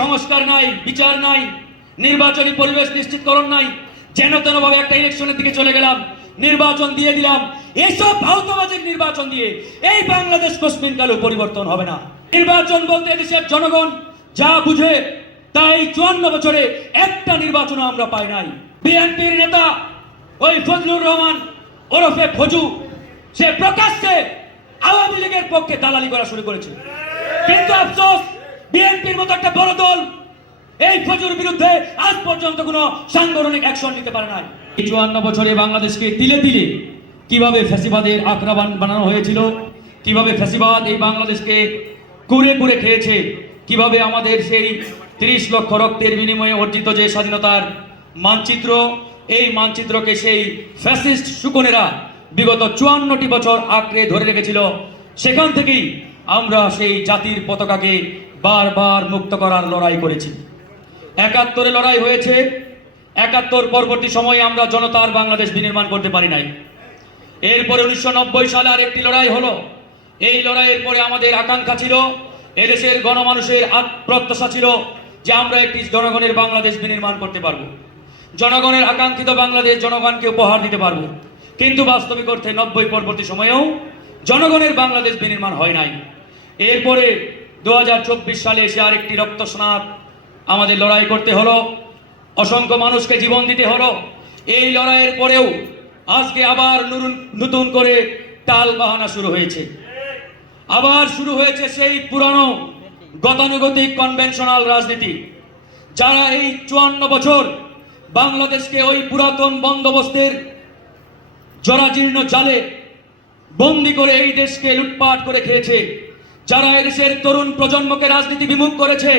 সংস্কার নাই, বিচার নাই, নির্বাচনী পরিবেশ নিশ্চিতকরণ নাই, যেন তেন ভাবে একটা ইলেকশনের দিকে চলে গেলাম, নির্বাচন দিয়ে দিলাম এইসব ভাউতবাজির নির্বাচন দিয়ে এই বাংলাদেশ কশ্মিন কালেও পরিবর্তন হবে না। নির্বাচন বলতে দেশের জনগণ যা বুঝে, তাই চুয়ান্ন বছরে একটা নির্বাচন আমরা পাই নাই। বিএনপির নেতা ওই ফজলুর রহমান, ওরফে ফজু, সে প্রকাশ্যে আওয়ামী লীগের পক্ষে দালালি করা শুরু করেছে। কিন্তু আফসোস বিএনপির মতো একটা বড় দল এই ফজুর বিরুদ্ধে আজ পর্যন্ত কোনো সাংগঠনিক অ্যাকশন নিতে পারে নাই। চুয়ান্ন বছরে বাংলাদেশকে তিলে তিলে কীভাবে ফ্যাসিবাদের আক্রমণ বানানো হয়েছিল, কীভাবে ফ্যাসিবাদ এই বাংলাদেশকে কুড়ে কুড়ে খেয়েছে, কীভাবে আমাদের সেই তিরিশ লক্ষ রক্তের বিনিময়ে অর্জিত যে স্বাধীনতার মানচিত্র, এই মানচিত্রকে সেই ফ্যাসিস্ট শুকনেরা বিগত চুয়ান্নটি বছর আঁকড়ে ধরে রেখেছিল, সেখান থেকেই আমরা সেই জাতির পতাকাকে বারবার মুক্ত করার লড়াই করেছি। একাত্তরে লড়াই হয়েছে। একাত্তর পরবর্তী সময়ে আমরা জনতার বাংলাদেশ বিনির্মাণ করতে পারি নাই। এরপরে উনিশশো নব্বই সালে আর একটি লড়াই হলো। এই লড়াইয়ের পরে আমাদের আকাঙ্ক্ষা ছিল, এদেশের গণমানুষের প্রত্যাশা ছিল যে আমরা একটি জনগণের বাংলাদেশ বিনির্মাণ করতে পারব। জনগণের আকাঙ্ক্ষিত বাংলাদেশ জনগণকে উপহার দিতে পারব। কিন্তু বাস্তবিক অর্থে নব্বই পরবর্তী সময়েও জনগণের বাংলাদেশ বিনির্মাণ হয় নাই। এরপরে দু হাজার চব্বিশ সালে এসে আরেকটি রক্তস্নাত আমাদের লড়াই করতে হলো। অসংখ্য মানুষকে জীবন দিতে হলো। এই লড়াইয়ের পরেও আজকে আবার নতুন করে টাল বাহানা শুরু হয়েছে। আবার শুরু হয়েছে সেই পুরানো গতানুগতিক কনভেনশনাল রাজনীতি। যারা এই চুয়ান্ন বছর বাংলাদেশকে ওই পুরাতন বন্দোবস্তের জরাজীর্ণ জালে বন্দি করে এই দেশকে লুটপাট করে খেয়েছে যারা এদেশের তরুণ প্রজন্মকে রাজনীতি বিমুখ করেছে,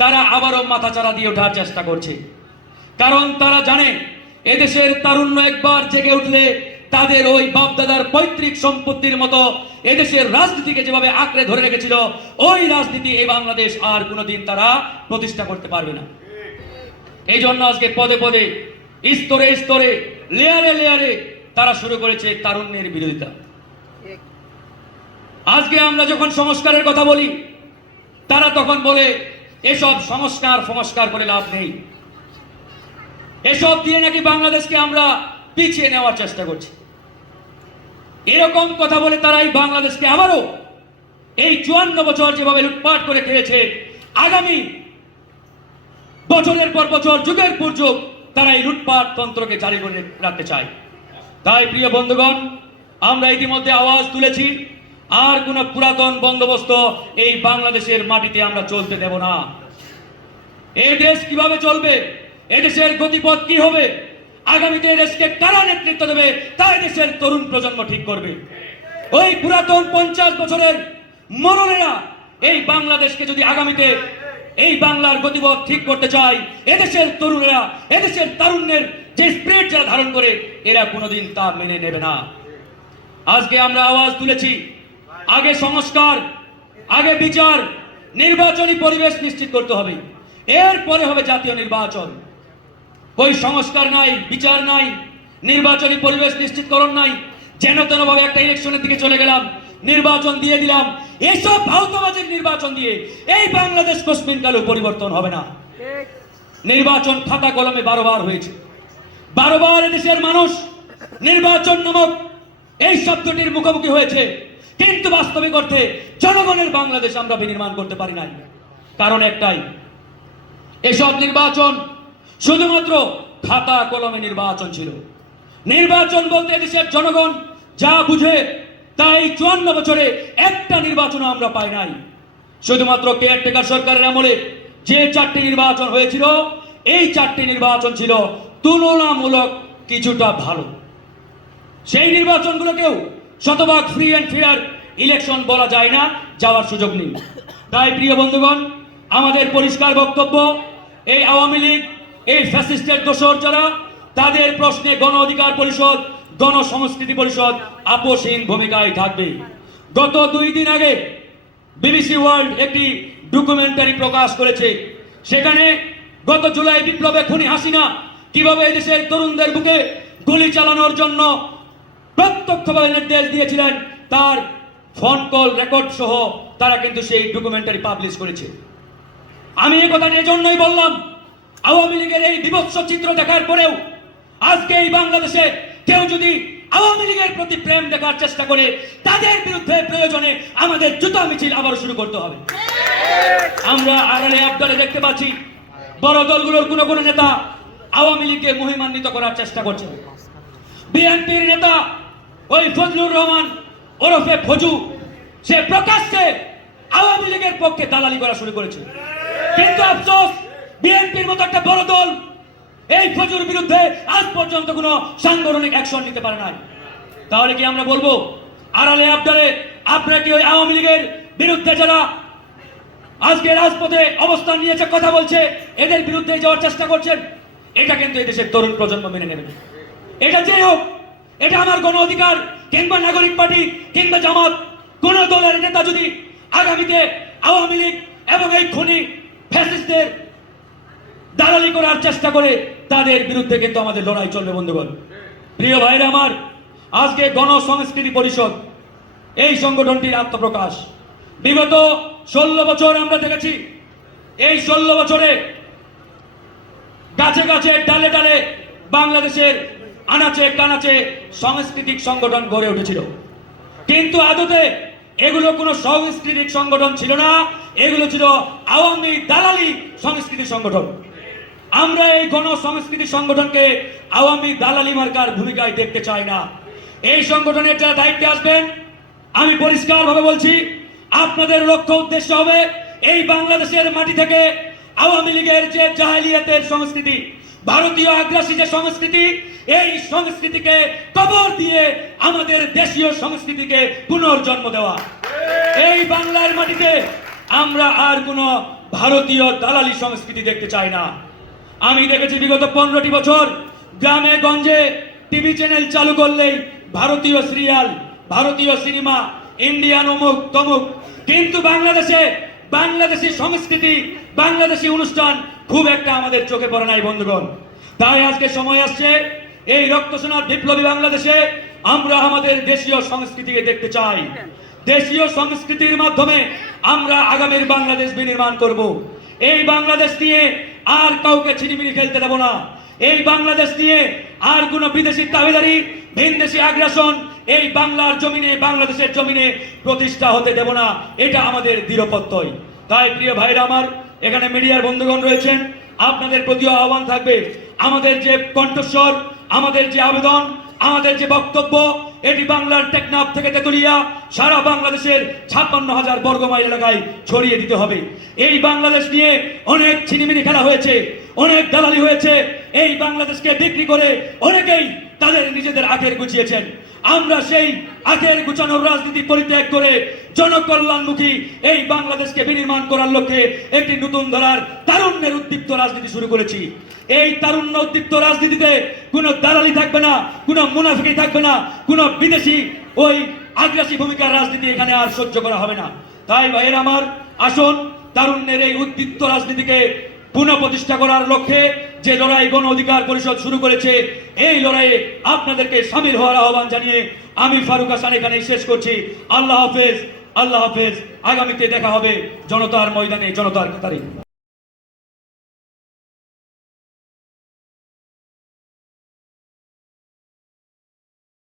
তারা আবারও মাথাচাড়া দিয়ে ওঠার চেষ্টা করছে। কারণ তারা জানে, এদেশের তারুণ্য একবার জেগে উঠলে তাদের ওই বাপদাদার পৈতৃক সম্পত্তির মতো এদেশের রাজনীতিকে যেভাবে আঁকড়ে ধরে রেখেছিল, ওই রাজনীতি এই বাংলাদেশ আর কোনোদিন তারা প্রতিষ্ঠা করতে পারবে না। এই জন্য আজকে পদে পদে, স্তরে স্তরে, লেয়ারে লেয়ারে তারা শুরু করেছে তারুণ্যের বিরোধিতা। আজকে আমরা যখন সংস্কারের কথা বলি, তারা তখন বলে, এসব সংস্কার সংস্কার করে লাভ নেই। এসব দিয়ে নাকি বাংলাদেশকে আমরা পিছিয়ে নেওয়ার চেষ্টা করছি। এরকম কথা বলে তারা এই বাংলাদেশকে আবারও এই চুয়ান্ন বছর যেভাবে লুটপাট করে খেয়েছে, আগামী বছরের পর বছর, যুগের পর যুগ, তারা এই লুটপাট তন্ত্রকে জারি করে রাখতে চায়। তাই প্রিয় বন্ধুগণ, আমরা ইতিমধ্যে আওয়াজ তুলেছি। আর কোন পুরাতন বন্দোবস্ত এই বাংলাদেশের মাটিতে আমরা চলতে দেব না। এই দেশ কীভাবে চলবে? এদেশের গতিপথ কি হবে? আগামীতে এদেশকে কারা নেতৃত্ব দেবে? তা দেশের তরুণ প্রজন্ম ঠিক করবে। ওই পুরাতন পঞ্চাশ বছরের মরণেরা এই বাংলাদেশকে যদি আগামীতে এই বাংলার গতিপথ ঠিক করতে চায় এদেশের তরুণেরা এদেশের তারুণ্যের যে স্পিরিট যারা ধারণ করে, এরা কোনোদিন তা মেনে নেবে না। আজকে আমরা আওয়াজ তুলেছি। আগে সংস্কার, আগে বিচার, নির্বাচনী পরিবেশ নিশ্চিত করতে হবে। এরপরে হবে জাতীয় নির্বাচন। ওই সংস্কার নাই, বিচার নাই, নির্বাচনী পরিবেশ নিশ্চিতকরণ নাই। যেন তেন ভাবে একটা ইলেকশনের দিকে চলে গেলাম, নির্বাচন দিয়ে দিলাম। এইসব ভাউতবাজির নির্বাচন দিয়ে এই বাংলাদেশ কশ্মিন কালেও পরিবর্তন হবে না। নির্বাচন খাতা কলমে বারোবার হয়েছে। বারোবার দেশের মানুষ নির্বাচন নামক এই শব্দটির মুখোমুখি হয়েছে। কিন্তু বাস্তবিক অর্থে জনগণের বাংলাদেশ আমরা বিনির্মাণ করতে পারি নাই। কারণ একটাই, এসব নির্বাচন শুধুমাত্র খাতা কলমে নির্বাচন ছিল। নির্বাচন বলতে দেশের জনগণ যা বুঝে তাই চুয়ান্ন বছরে একটা নির্বাচন আমরা পাই নাই। শুধুমাত্র কেয়ারটেকার সরকারের আমলে যে চারটি নির্বাচন হয়েছিল, এই চারটি নির্বাচন ছিল তুলনামূলক কিছুটা ভালো। সেই নির্বাচনগুলোকেও শতভাগ ফ্রি অ্যান্ড ফেয়ার ইলেকশন বলা যায় না, যাওয়ার সুযোগ নেই। তাই প্রিয় বন্ধুগণ, আমাদের পরিষ্কার বক্তব্য, এই আওয়ামী লীগ, এই ফ্যাসিস্টের দোসর যারা, তাদের প্রশ্নে গণ অধিকার পরিষদ, গণসংস্কৃতি পরিষদ আপোষহীন ভূমিকায় থাকবে। গত দুই দিন আগে বিবিসি ওয়ার্ল্ড একটি ডকুমেন্টারি প্রকাশ করেছে। সেখানে গত জুলাই বিপ্লবে খুনি হাসিনা কীভাবে এদেশের তরুণদের বুকে গুলি চালানোর জন্য প্রত্যক্ষভাবে নির্দেশ দিয়েছিলেন, তার ফোন কল রেকর্ড সহ তারা কিন্তু সেই ডকুমেন্টারি পাবলিশ করেছে। আমি এই কথাটি এজন্যই বললাম, আওয়ামী লীগের এই বিভৎস চিত্র দেখার পরেও আজকে এই বাংলাদেশে কেউ যদি আওয়ামী লীগের প্রতি প্রেম দেখার চেষ্টা করে, তাদের বিরুদ্ধে প্রয়োজনে আমাদের জুতা মিছিল আবার শুরু করতে হবে। আমরা আড়ালে আবদারে দেখতে পাচ্ছি, বড় দলগুলোর কোনো কোনো নেতা আওয়ামী লীগকে মহিমান্বিত করার চেষ্টা করছে। বিএনপির নেতা ওই ফজলুর রহমান ওরফে ফজু, সে প্রকাশ্যে আওয়ামী লীগের পক্ষে দালালি করা শুরু করেছে। কিন্তু আফসোস, বিএনপির মতো একটা বড় দল এই ফজুর বিরুদ্ধে আজ পর্যন্ত কোনো সাংগঠনিক অ্যাকশন নিতে পারে নাই। তাহলে কি আমরা বলব, আড়ালে আবদারে আপনারা কি ওই আওয়ামী লীগের বিরুদ্ধে যারা আজকে রাজপথে অবস্থান নিয়েছে, কথা বলছে, এদের বিরুদ্ধে যাওয়ার চেষ্টা করছেন? এটা কিন্তু এই দেশের তরুণ প্রজন্ম মেনে নেবে। এটা যে হোক এটা আমার গণ অধিকার, কিংবা নাগরিক পার্টি, কিংবা জামাত, কোন দলের নেতা যদি আগামীতে আওয়ামী লীগ এবং এই খুনি ফ্যাসিস্টদের দালালি করার চেষ্টা করে, তাদের বিরুদ্ধে কিন্তু আমাদের লড়াই চলবে, বন্ধুগণ। প্রিয় ভাইরা আমার, আজকে গণসংস্কৃতি পরিষদ, এই সংগঠনটির আত্মপ্রকাশ। বিগত ষোলো বছর আমরা দেখেছি, এই ষোলো বছরে গাছে গাছে ডালে ডালে বাংলাদেশের আনাচে, কানাচে সাংস্কৃতিক সংগঠন গড়ে উঠেছিল। কিন্তু আদতে এগুলো কোনো সাংস্কৃতিক সংগঠন ছিল না, এগুলো ছিল আওয়ামী দালালি সংস্কৃতি সংগঠন। আমরা এই গণ সংস্কৃতি সংগঠনকে আওয়ামী দালালি মার্কার ভূমিকায় দেখতে চাই না। এই সংগঠনের যারা দায়িত্বে আসবেন, আমি পরিষ্কারভাবে বলছি, আপনাদের লক্ষ্য উদ্দেশ্য হবে এই বাংলাদেশের মাটি থেকে আওয়ামী লীগের যে জাহালিয়াতের সংস্কৃতি ভারতীয় আগ্রাসী যে সংস্কৃতি, এই সংস্কৃতিকে কবর দিয়ে আমাদের দেশীয় সংস্কৃতিকে পুনর্জন্ম দেওয়া। এই বাংলার মাটিতে আমরা আর কোনো ভারতীয় দালালি সংস্কৃতি দেখতে চাই না। আমি দেখেছি বিগত পনেরোটি বছর গ্রামে, গঞ্জে টিভি চ্যানেল চালু করলেই ভারতীয় সিরিয়াল, ভারতীয় সিনেমা, ইন্ডিয়ান অমুক, তমুক, কিন্তু বাংলাদেশে বাংলাদেশি সংস্কৃতি, বাংলাদেশি অনুষ্ঠান খুব একটা আমাদের চোখে পড়ে নাই, বন্ধুগণ। তাই আজকে সময় আসছে, এই রক্তসোনার বিপ্লবী বাংলাদেশে আমরা আমাদের দেশীয় সংস্কৃতিকে দেখতে চাই। দেশীয় সংস্কৃতির মাধ্যমে আমরা আগামীর বাংলাদেশ বিনির্মাণ করব। এই বাংলাদেশ নিয়ে আর কাউকে ছিনিমিনি খেলতে দেব না। এই বাংলাদেশ নিয়ে আর কোন বিদেশি দাবিদারি ভিনদেশি আগ্রাসন এই বাংলার জমিনে, বাংলাদেশের জমিনে প্রতিষ্ঠা হতে দেব না। এটা আমাদের দৃঢ়পত্যই তাই প্রিয় ভাইরা আমার এখানে মিডিয়ার বন্ধুগণ রয়েছেন, আপনাদের প্রতিও আহ্বান থাকবে, আমাদের যে কণ্ঠস্বর, আমাদের যে আবেদন, আমাদের যে বক্তব্য, এটি বাংলার টেকনাফ থেকে তেতুলিয়া, সারা বাংলাদেশের ছাপ্পান্ন হাজার বর্গ মাইল এলাকায় ছড়িয়ে দিতে হবে। এই বাংলাদেশ নিয়ে অনেক ছিনিমিনি খেলা হয়েছে, অনেক দালালি হয়েছে, এই বাংলাদেশকে বিক্রি করে অনেকেই তাদের নিজেদের আখের গুছিয়েছেন। আমরা সেই আখের গুছানোর রাজনীতি পরিত্যাগ করে জনকল্যাণমুখী এই বাংলাদেশকে বিনির্মাণ করার লক্ষ্যে একটি নতুন ধরার তারুণ্যের উদ্দীপ্ত রাজনীতি শুরু করেছি। এই তারুণ্য উদ্দীপ্ত রাজনীতিতে কোনো দালালি থাকবে না, কোনো মুনাফিকি থাকবে না, কোনো বিদেশি ওই আগ্রাসী ভূমিকার রাজনীতি এখানে আর সহ্য করা হবে না। তাই ভাইয়ের আমার, আসুন তারুণ্যের এই উদ্দীপ্ত রাজনীতিকে পুনঃপ্রতিষ্ঠা করার লক্ষ্যে যে লড়াই গণ অধিকার পরিষদ শুরু করেছে, এই লড়াইয়ে আপনাদেরকে সামিল হওয়ার আহ্বান জানিয়ে আমি ফারুক হাসান এখানে শেষ করছি। আল্লাহ হাফেজ আল্লাহ হাফেজ। আগামীতে দেখা হবে জনতার ময়দানে, জনতার কাতারে।